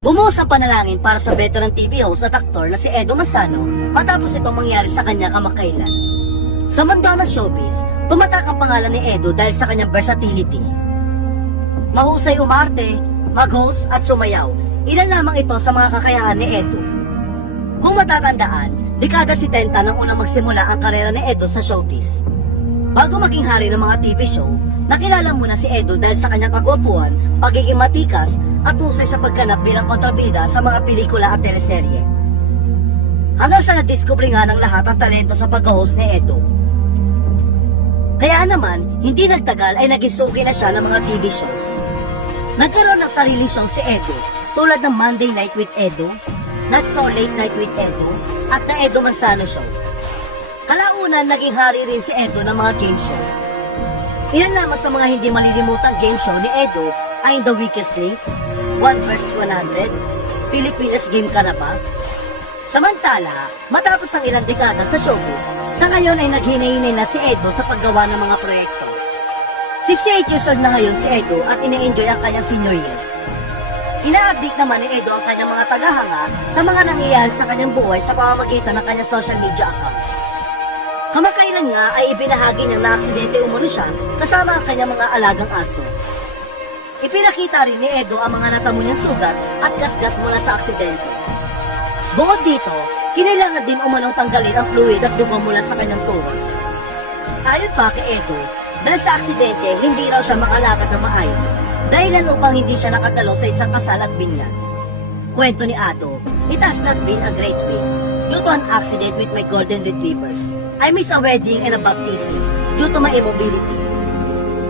Bumuhos ang panalangin para sa veteran TV host at aktor na si Edo Manzano matapos itong mangyari sa kanya kamakailan. Sa mundo ng showbiz, tumatak ang pangalan ni Edo dahil sa kanyang versatility. Mahusay umarte, mag-host at sumayaw, ilan lamang ito sa mga kakayahan ni Edo. Kung matatandaan, dekada 70 nang unang magsimula ang karera ni Edo sa showbiz. Bago maging hari ng mga TV show, nakilala muna si Edo dahil sa kanyang kagwapuan, pagiging matikas, at husay sa pagganap bilang kontrabida sa mga pelikula at teleserye. Hanggang sa nadiskubre nga ng lahat ang talento sa pag-host ni Edo. Kaya naman, hindi nagtagal ay nagisugi na siya ng mga TV shows. Nagkaroon ng sarili show si Edo tulad ng Monday Night with Edo, Not So Late Night with Edo, at The Edo Manzano Show. Kalaunan, naging hari rin si Edo ng mga game show. Ilan lamang sa mga hindi malilimutang game show ni Edo ay The Weakest Link, 1 vs 100, Pilipinas Game Ka Na Ba? Samantala, matapos ang ilang dekada sa showbiz, sa ngayon ay naghinay-hinay na si Edo sa paggawa ng mga proyekto. 68 years old na ngayon si Edo at ine-enjoy ang kanyang senior years. Ina-update naman ni Edo ang kanyang mga tagahanga sa mga nangyayari sa kanyang buhay sa pamamagitan ng kanyang social media account. Kamakailan nga ay ibinahagi niyang na-aksidente umano siya kasama ang kanyang mga alagang aso. Ipinakita rin ni Edo ang mga natamo niyang sugat at gasgas mula sa aksidente. Bukod dito, kinailangan din umanong tanggalin ang fluid at dugo mula sa kanyang tuwa. Ayon pa kay Edo, dahil sa aksidente hindi raw siya makalakad na maayos, dahilan upang hindi siya nakadalo sa isang kasal at binyag. Kwento ni Ado, "It has not been a great week due to an accident with my golden retrievers. I missed a wedding and a baptism due to my immobility.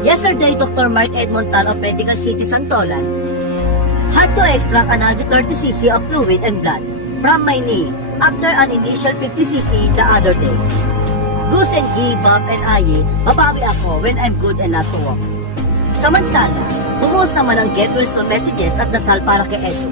Yesterday, Dr. Mark Edmonton of Medical City Santolan had to extract another 30cc of fluid and blood from my knee after an initial 50cc the other day. Gus and Guy, Bob and Aye, babawi ako when I'm good and not to walk." Samantala, bumuhos naman ang get well soon messages at dasal para kay Edo.